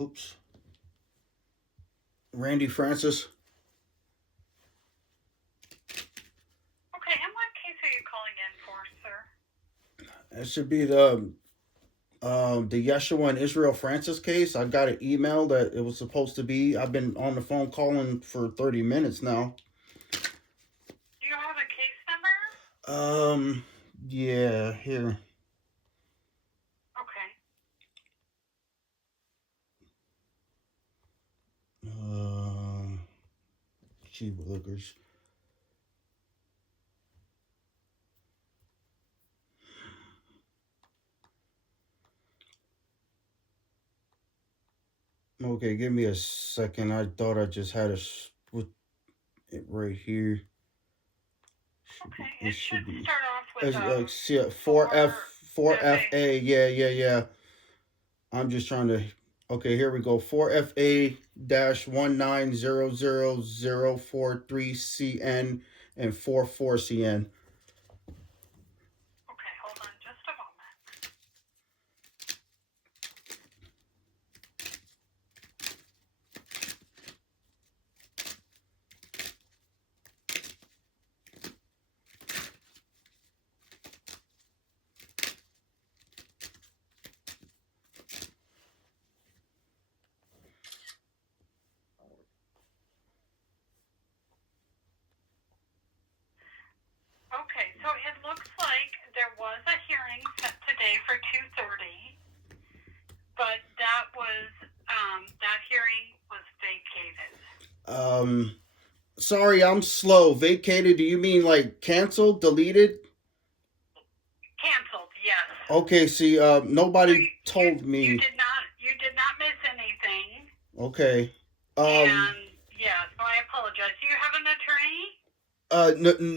Oops. Randy Francis. Okay, and what case are you calling in for, sir? It should be the Yeshua and Israel Francis case. I got an email that it was supposed to be. I've been on the phone calling for 30 minutes now. Do you have a case number? Yeah, here. Okay. Gee willikers. Okay, give me a second. I thought I just had with it right here. Okay, It it should should be. start off with It's like see, 4F 4FA. 4FA. Yeah. I'm just trying to. Okay, here we go. 4FA dash 1900043CN and 44CN. Okay, hold on just a moment. Okay, so it looks like there was a hearing set today for 2:30, but that hearing was vacated. Sorry, I'm slow. Vacated? Do you mean like canceled, deleted? Canceled, yes. Okay, see, So nobody told you me. did not miss anything. Okay. And yeah, so I apologize. Do you have an attorney?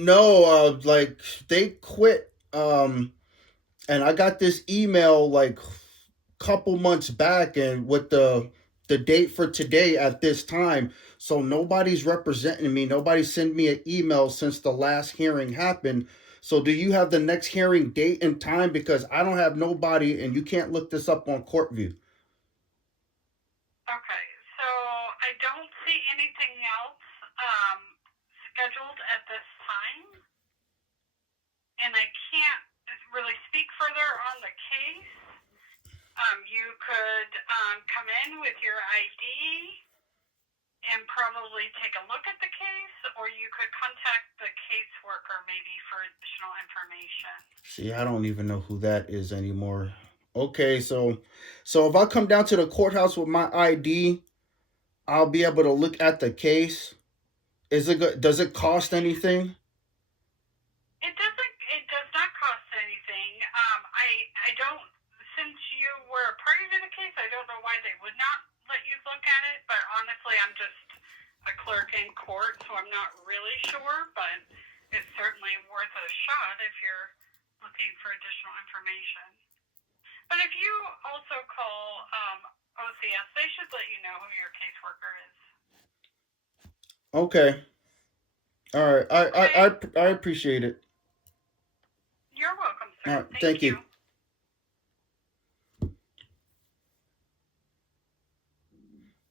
No, like they quit. And I got this email like couple months back, and with the date for today at this time. So nobody's representing me. Nobody sent me an email since the last hearing happened. So do you have the next hearing date and time? Because I don't have nobody, and you can't look this up on CourtView. Okay, so I don't see anything else um, scheduled at this time, and I can't really speak further on the case. You could come in with your ID and probably take a look at the case, or you could contact the caseworker maybe for additional information. See, I don't even know who that is anymore. Okay, so if I come down to the courthouse with my ID, I'll be able to look at the case. Is it good? Does it cost anything? It doesn't. It does not cost anything. I don't. Since you were a party to the case, I don't know why they would not let you look at it. But honestly, I'm just a clerk in court, so I'm not really sure. But it's certainly worth a shot if you're looking for additional information. But if you also call OCS, they should let you know who your caseworker is. Okay. All right. Okay. I appreciate it. You're welcome, sir. All right. Thank Thank you. you.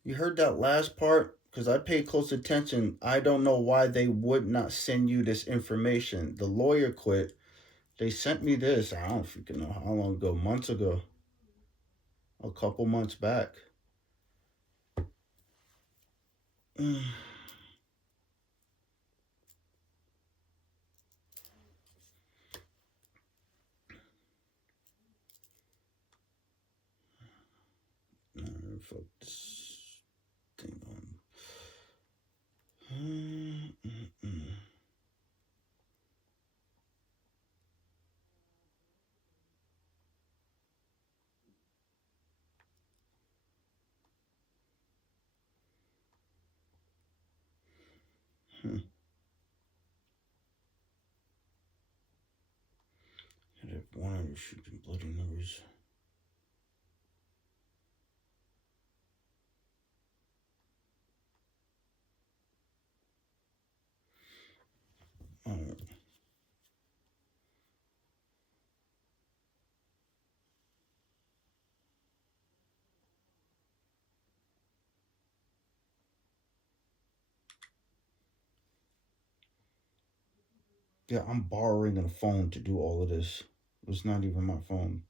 You heard that last part? Because I paid close attention. I don't know why they would not send you this information. The lawyer quit. They sent me this. I don't freaking know how long ago. Months ago. A couple months back. Fuck this thing on. One of your shooting bloody nose. Alright. Yeah, I'm borrowing a phone to do all of this. It's not even my phone.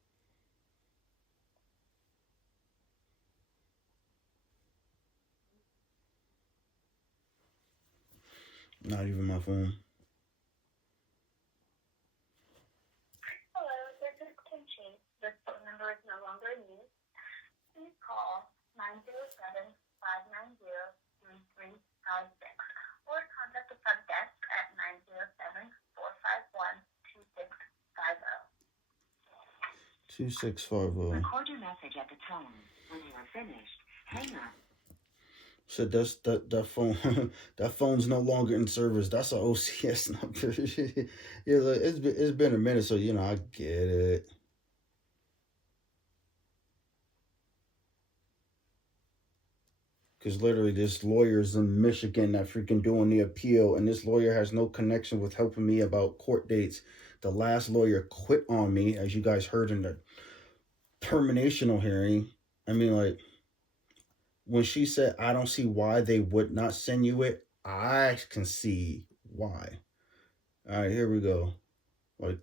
Not even my phone. Hello, this is Kimchi. This phone number is no longer in use. Please call 907-590-3356 or contact the front desk at 907-451-2650. 2650. Record your message at the tone. When you are finished, hang up. So that's that phone. That phone's no longer in service. That's an OCS number. Yeah, like, it's been a minute, so I get it. Because literally, this lawyer's in Michigan that freaking doing the appeal, and this lawyer has no connection with helping me about court dates. The last lawyer quit on me, as you guys heard in the terminational hearing. I mean, like, when she said, I don't see why they would not send you it, I can see why. All right, here we go. Like,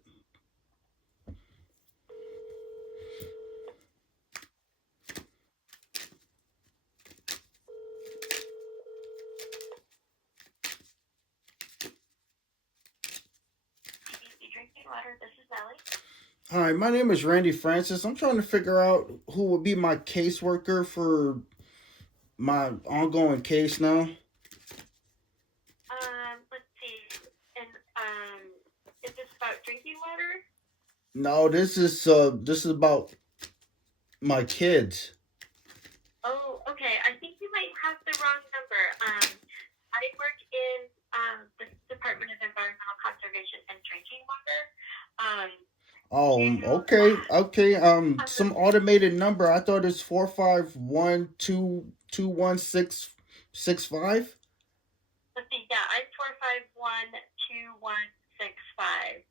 Drinking water. This is Nellie. hi, my name is Randy Francis. I'm trying to figure out who would be my caseworker for my ongoing case now. Let's see. And is this about drinking water? No, this is about my kids. Oh, okay. I think you might have the wrong number. I work in the Department of Environmental Conservation and Drinking Water. Oh, You okay. have the, Some automated number. I thought it's 451-221-665. let's see. Yeah, I'm 451-2165.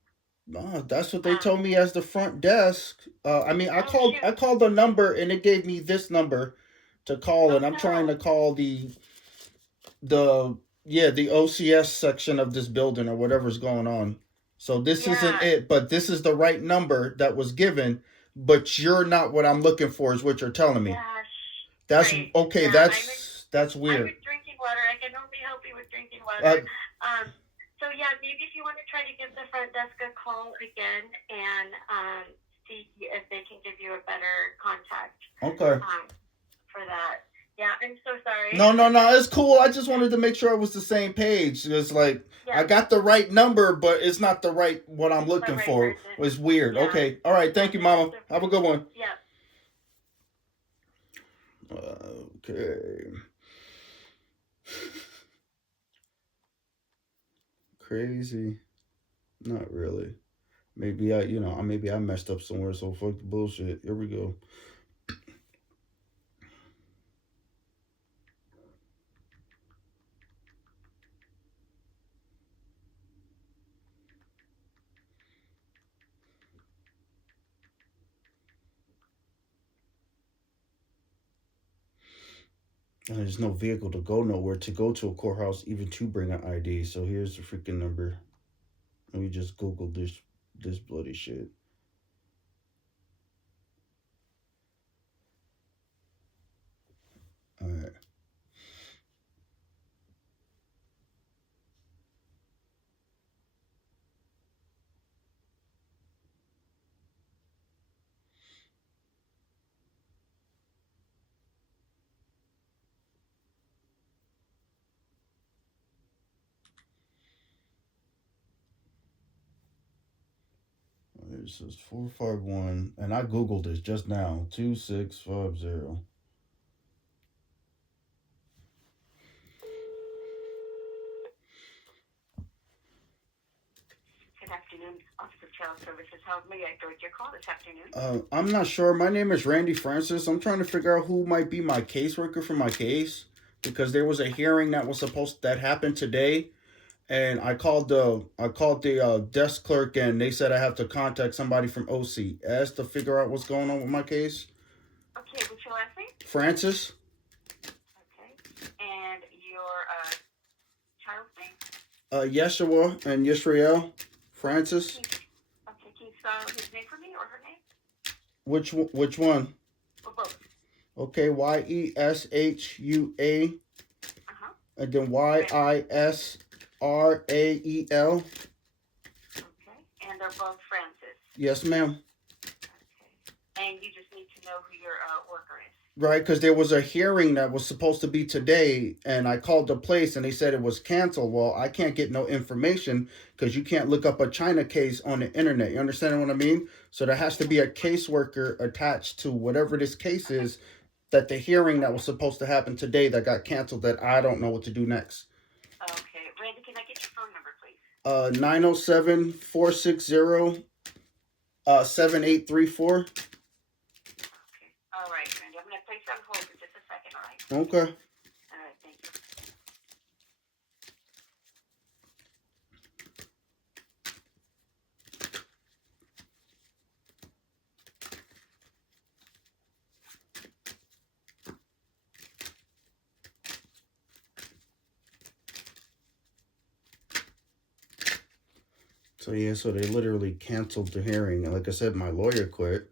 No, that's what they told me as the front desk. I mean, I called I called the number and it gave me this number to call, and I'm trying to call the the OCS section of this building or whatever's going on. So this isn't it, but this is the right number that was given, but you're not what I'm looking for is what you're telling me. That's right. okay, Yeah, that's weird. I'm with drinking water. I can only help you with drinking water. So yeah, maybe if you want to try to give the front desk a call again and see if they can give you a better contact. Okay. For that. Yeah, I'm so sorry. No, it's cool. I just wanted to make sure it was the same page. It's like I got the right number, but it's not the right what I'm looking for. Person. It's weird. Yeah. Okay. All right. Thank you, Mama. Have a good one. Yeah. Okay. Crazy. Not really. Maybe I messed up somewhere, so fuck the bullshit. Here we go. And there's no vehicle to go nowhere to go to a courthouse, even to bring an ID. So here's the freaking number. Let me just Google this bloody shit. All right. It says 451, and I Googled this just now 2650. Good afternoon, Office of Child Services. How may I direct your call this afternoon? I'm not sure. My name is Randy Francis. I'm trying to figure out who might be my caseworker for my case because there was a hearing that happened today, and I called the desk clerk and they said I have to contact somebody from OCS to figure out what's going on with my case. Okay, what's your last name? Francis. Okay, and your child's name? Yeshua and Yisrael. Francis. Okay, can you spell his name for me or her name? Which one? Or both. Okay, Yeshua, and then Yisrael. Okay, and they're both Francis. Yes, ma'am. Okay, and you just need to know who your worker is. Right, because there was a hearing that was supposed to be today, and I called the place and they said it was canceled. Well, I can't get no information because you can't look up a China case on the internet. You understand what I mean? So there has to be a caseworker attached to whatever this case is, that the hearing that was supposed to happen today that got canceled, that I don't know what to do next. Okay, Randy, can I get your phone number, please? 907-460-7834. Okay, all right, Randy. I'm going to place you on hold for just a second, all right? Okay. All right, thank you. So yeah, so they literally canceled the hearing. And like I said, my lawyer quit.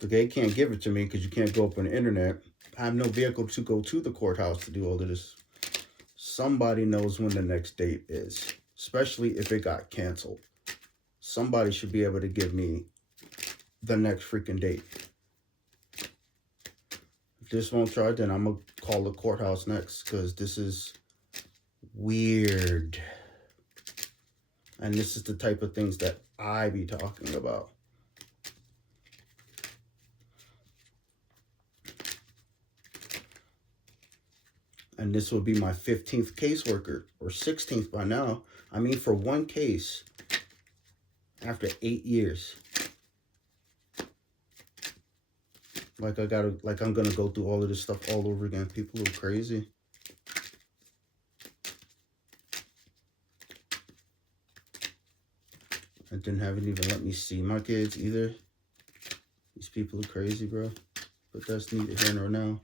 They can't give it to me because you can't go up on the internet. I have no vehicle to go to the courthouse to do all of this. Somebody knows when the next date is, especially if it got canceled. Somebody should be able to give me the next freaking date. If this won't try, then I'm going to call the courthouse next because this is weird. And this is the type of things that I be talking about. And this will be my 15th caseworker, or 16th by now. I mean, for one case, after 8 years. I'm gonna go through all of this stuff all over again. People are crazy. And then haven't even let me see my kids either. These people are crazy, bro. But that's neither here nor now.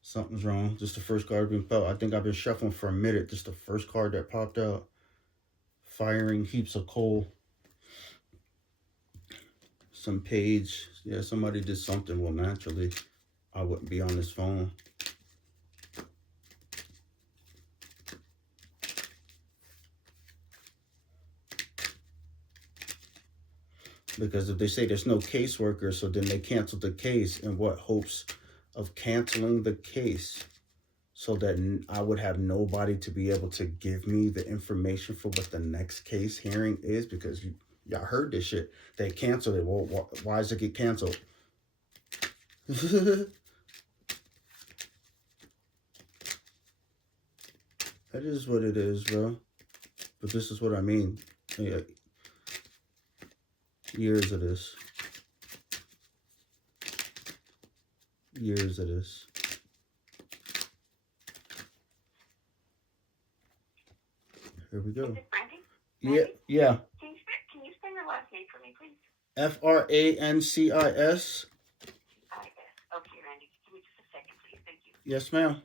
Something's wrong. Just the first card being felt. I think I've been shuffling for a minute. Just the first card that popped out. Firing heaps of coal. Some page. Yeah, somebody did something. Well, naturally, I wouldn't be on this phone. Because if they say there's no caseworker, so then they cancel the case. In what hopes of canceling the case? So that I would have nobody to be able to give me the information for what the next case hearing is. Because y'all heard this shit. They canceled it. Well, why does it get canceled? That is what it is, bro. But this is what I mean. Yeah. Years of this. Years of this. Here we go. Is it Brandy? Yeah. Can you spell your last name for me, please? Francis. I-S. Okay, Randy. Give me just a second, please. Thank you. Yes, ma'am.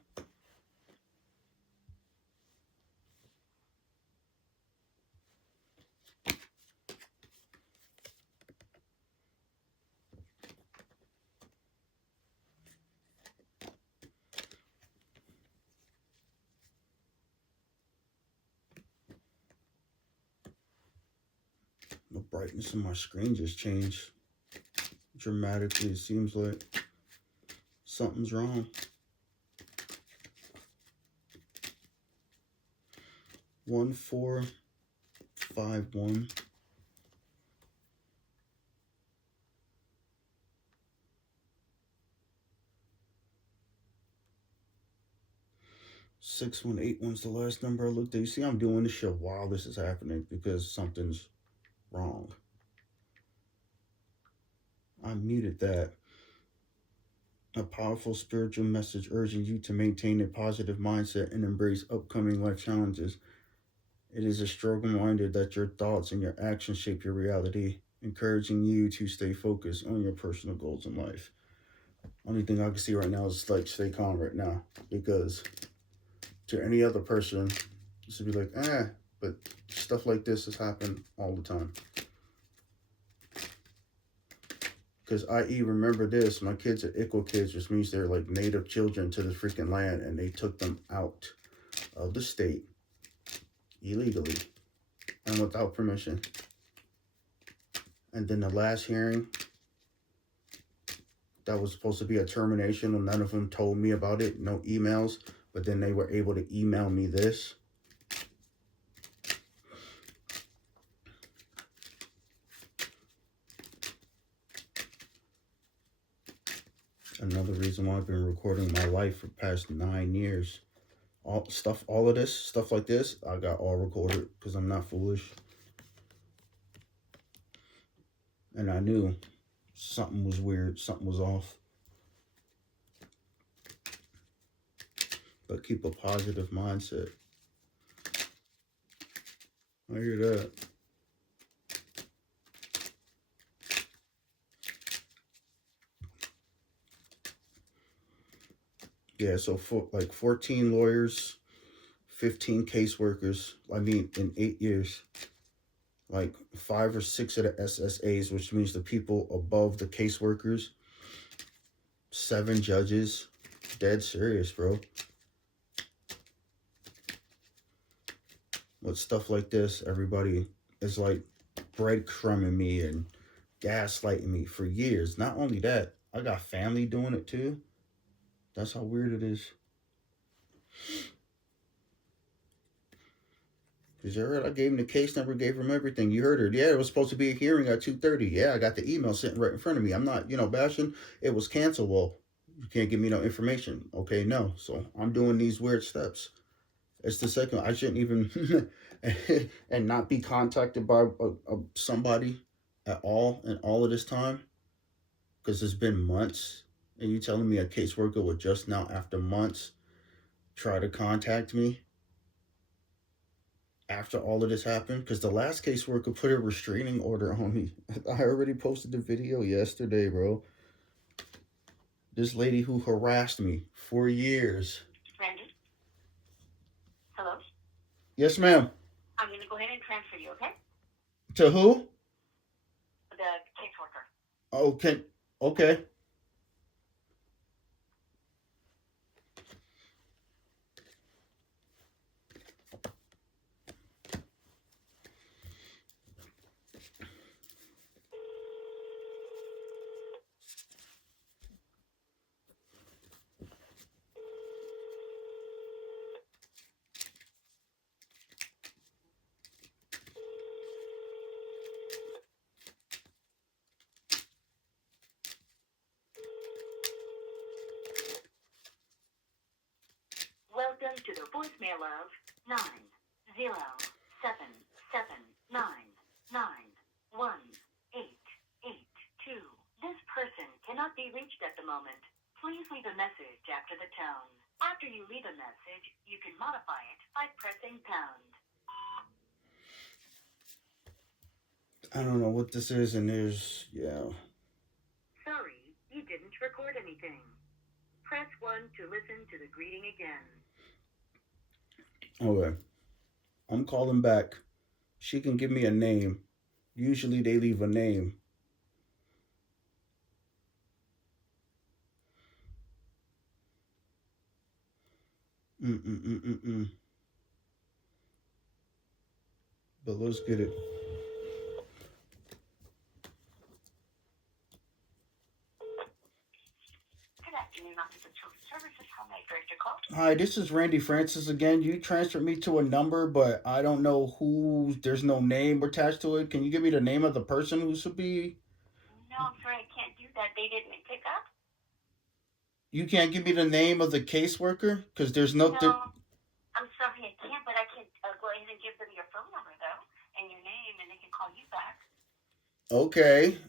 The brightness of my screen just changed dramatically. It seems like something's wrong. 1451. 6181's the last number I looked at. You see, I'm doing this shit while this is happening because something's wrong. I muted that. A powerful spiritual message urging you to maintain a positive mindset and embrace upcoming life challenges. It is a strong reminder that your thoughts and your actions shape your reality, encouraging you to stay focused on your personal goals in life. Only thing I can see right now is like stay calm right now, because to any other person, this would be like, But stuff like this has happened all the time. Because I.e. remember this, my kids are ICWA kids, which means they're like native children to the freaking land, and they took them out of the state illegally and without permission. And then the last hearing, that was supposed to be a termination, and none of them told me about it, no emails, but then they were able to email me this. Another reason why I've been recording my life for the past 9 years. All of this, stuff like this, I got all recorded because I'm not foolish. And I knew something was weird, something was off. But keep a positive mindset. I hear that. Yeah, so for like 14 lawyers, 15 caseworkers. I mean, in 8 years, like 5 or 6 of the SSAs, which means the people above the caseworkers, 7 judges. Dead serious, bro. With stuff like this, everybody is like breadcrumbing me and gaslighting me for years. Not only that, I got family doing it too. That's how weird it is. Because you heard I gave him the case number, gave him everything. You heard her. Yeah, it was supposed to be a hearing at 2:30. Yeah, I got the email sitting right in front of me. I'm not, bashing. It was canceled. Well, you can't give me no information. Okay, no. So I'm doing these weird steps. It's the second. I shouldn't even and not be contacted by somebody at all in all of this time. Because it's been months. And you telling me a caseworker would just now, after months, try to contact me after all of this happened? Because the last caseworker put a restraining order on me. I already posted the video yesterday, bro. This lady who harassed me for years. Randy? Hello? Yes, ma'am. I'm going to go ahead and transfer you, okay? To who? The caseworker. Okay. Okay. Welcome to the voicemail of 90779918882. This person cannot be reached at the moment. Please leave a message after the tone. After you leave a message, you can modify it by pressing pound. I don't know what this is, and yeah. Sorry, you didn't record anything. Press 1 to listen to the greeting again. Okay. I'm calling back. She can give me a name. Usually they leave a name. But let's get it. Good afternoon, Office of Children's Services. How may I direct your call? Hi, this is Randy Francis again. You transferred me to a number, but I don't know who. There's no name attached to it. Can you give me the name of the person who should be? No, I'm sorry, I can't do that. They didn't pick up. You can't give me the name of the caseworker? Because there's no. No, I'm sorry, I can't, but I can go ahead and give them your phone number, though, and your name, and they can call you back. Okay.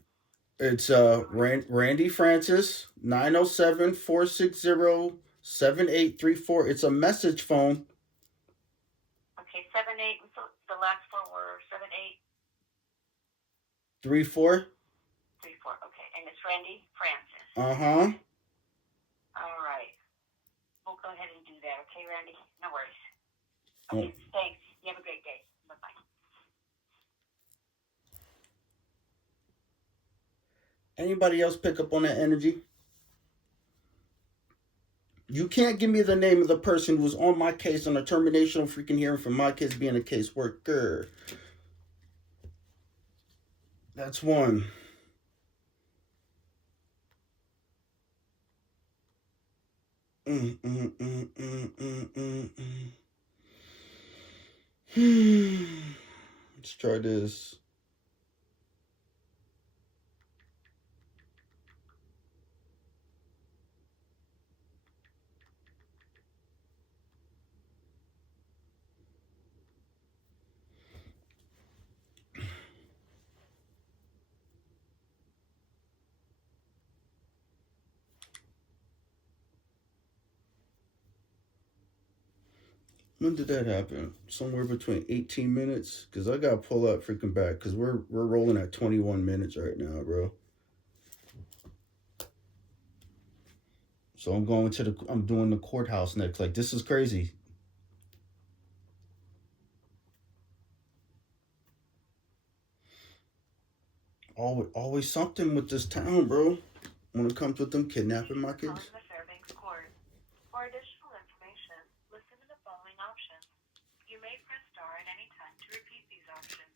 It's Randy Francis, 907-460-7834. It's a message phone. Okay, 78, so the last four were 7834. 34? Okay, and it's Randy Francis. Uh-huh. All right. We'll go ahead and do that, okay, Randy? No worries. Okay, thanks. You have a great day. Anybody else pick up on that energy? You can't give me the name of the person who was on my case on a termination freaking hearing for my kids being a caseworker. That's one. Let's try this. When did that happen? Somewhere between 18 minutes? Because I got to pull up freaking back because we're rolling at 21 minutes right now, bro. So I'm doing the courthouse next. Like, this is crazy. Always something with this town, bro. When it comes with them kidnapping my kids. The Fairbanks Court. For additional information, listen to the following options. You may press star at any time to repeat these options.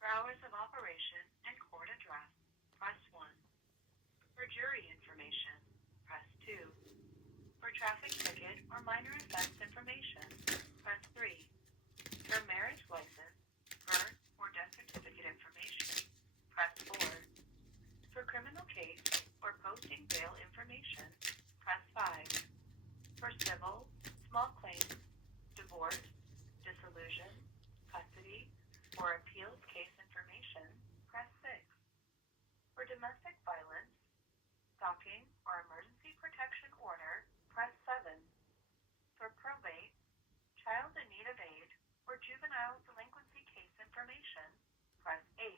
For hours of operation and court address, press 1. For jury information, press 2. For traffic ticket or minor offense information, press 3. For marriage license, birth, or death certificate information, press 4. For criminal case or posting bail information, press 5. For civil, small claims, divorce, dissolution, custody, or appeals case information, press 6. For domestic violence, stalking, or emergency protection order, press 7. For probate, child in need of aid, or juvenile delinquency case information, press 8.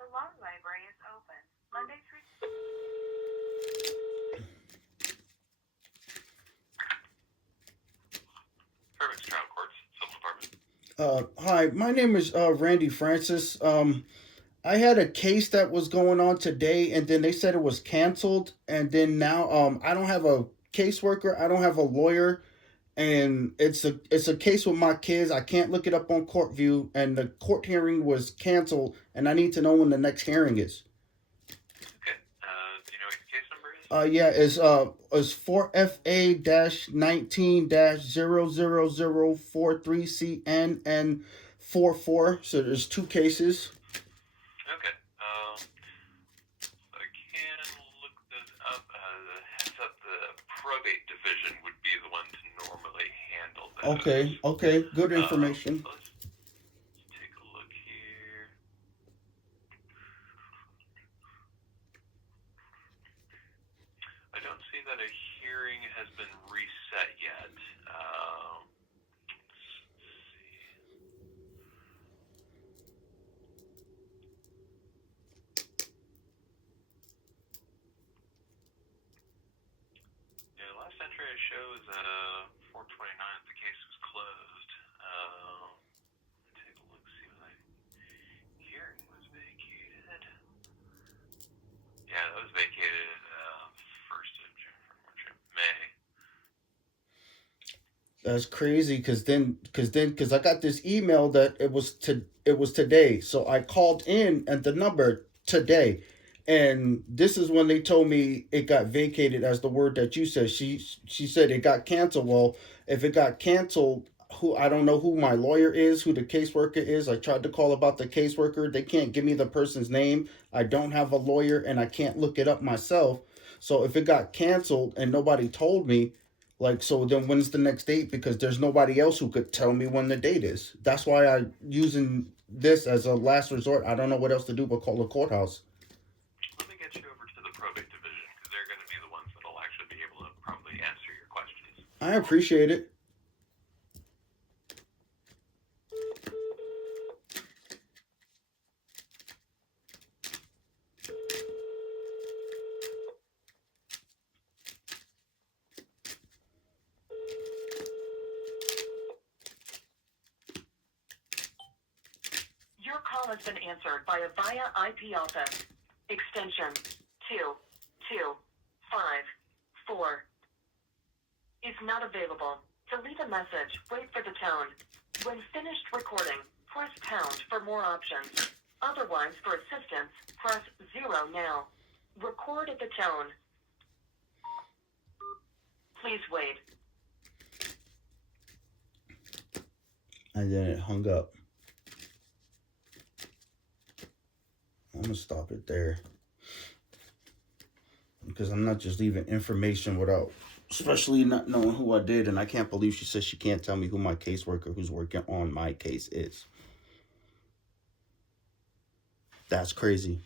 The law library is open Monday through Fairbanks Trial Courts, Civil Department. Hi, my name is Randy Francis. I had a case that was going on today, and then they said it was canceled, and then now I don't have a caseworker, I don't have a lawyer, and it's a case with my kids. I can't look it up on court view, and the court hearing was canceled, and I need to know when the next hearing is. Okay. Do you know what your case number is? Yeah, it's 4FA-19-00043CN and 44. So there's two cases. Okay. I can look this up. Heads up, the probate division would be the one to normally handle those. Okay, good information. Let's take a look here. I don't see that a hearing has been reset yet. Let's see. Yeah, last entry I show is at 4:29. The case was closed. Take a look, see when the hearing was vacated. Yeah, that was vacated 1st of May. That's crazy because I got this email that it was today. So I called in at the number today, and this is when they told me it got vacated as the word that you said. She said it got canceled. Well, if it got canceled, who I don't know who my lawyer is, who the caseworker is. I tried to call about the caseworker. They can't give me the person's name. I don't have a lawyer, and I can't look it up myself. So if it got canceled and nobody told me, like, so then when's the next date? Because there's nobody else who could tell me when the date is. That's why I'm using this as a last resort. I don't know what else to do but call the courthouse. Let me get you over to the probate division because they're going to be the ones that will actually be able to probably answer your questions. I appreciate it. Your call has been answered by a via IP office. Extension 2254 is not available. To leave a message, wait for the tone. When finished recording, press pound for more options. Otherwise, for assistance, press 0 now. Record at the tone. Please wait. And then it hung up. I'm gonna stop it there. Because I'm not just leaving information without, especially not knowing who I did. And I can't believe she says she can't tell me who my caseworker who's working on my case is. That's crazy.